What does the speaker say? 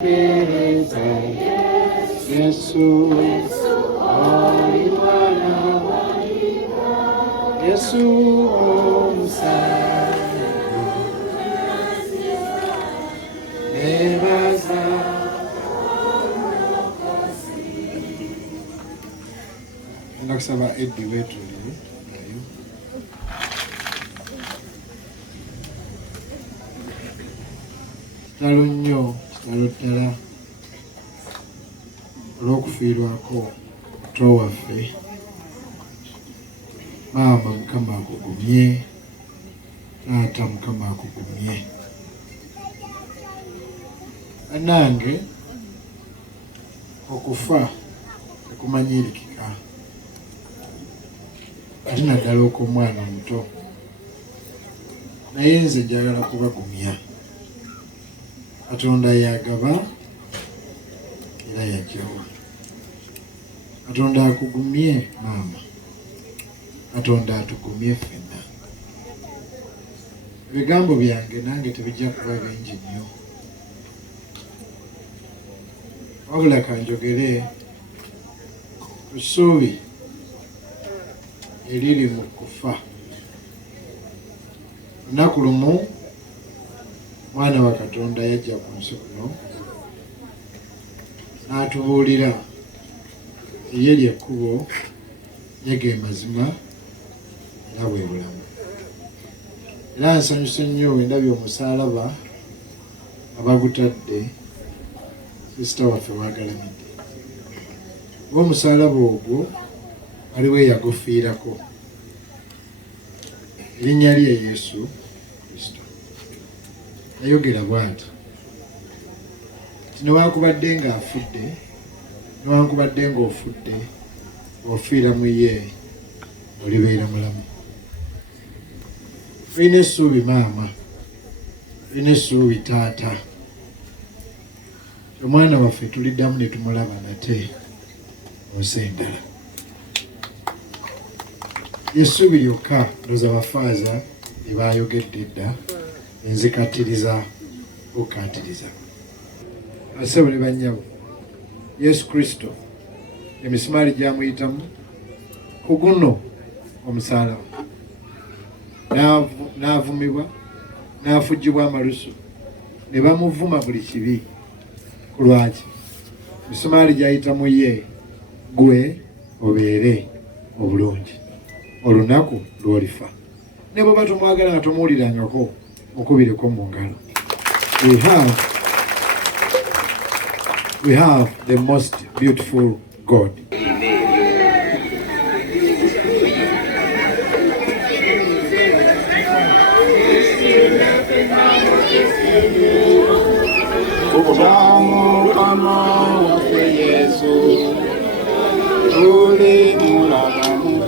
Yesu, Omwana, Yesu, Nebaza. Nakusaba Eddi weetulire nayo. Kitalo nnyo, kitalo ddala olw'okufiirwako muto waffe. Maama Mukama akugumye, taata Mukama akugumye. Annange okufa tekumanyirikika, ate naddala okw'omwana omuto, naye nze njagala kubagumya. Katonda yagaba era yajawa. Katonda akugumye maama, Katonda atugumye ffenna. Ebigambo byange nange tebijja kuba bingi nnyo, wabula kanjogere ku ssuubi eriri mu kufa. Olunaku lumu Omwana wa Katonda yajja ku nsi kuno n'atubuulira ye ly'ekkubo, ye ge mazima era bwe bulamu. Era nsanyuse nnyo bwe ndabye omusaalaba abagutadde sisita waffe wagalamidde. Oba omusaalaba ogwo waliwo eyagufiirako, erinnya lye Yesu Kristo. Yayogera bw'ati nti newankubadde ng'afudde, newankubadde ng'ofudde, ofiira mu ye olibeera mulamu. Tulina essuubi maama, tulina essuubi taata. Omwana waffe tuliddamu ne tumulaba nate nsi endala. Essuubi lyokka ndowooza bafaaza lye baayogedde edda, enzikattiriza okkaatiriza. Basebo ne bannyabo, Yesu Kristo emisumaali gy'amuyitamu ku guno omusaalaba, n'avumibwa, n'afugibwa amalusu, ne bamuvuma buli kibi. Ku lwaki? Emisumaali gy'ayitamu ye gwe obeere obulungi olunaku lw'olifa. Ne bw'oba tomwagala nga tomuwulirangako, okubireko mu ngalo. We have the most beautiful God. Mukama waffe Yesu, tuli mulamu.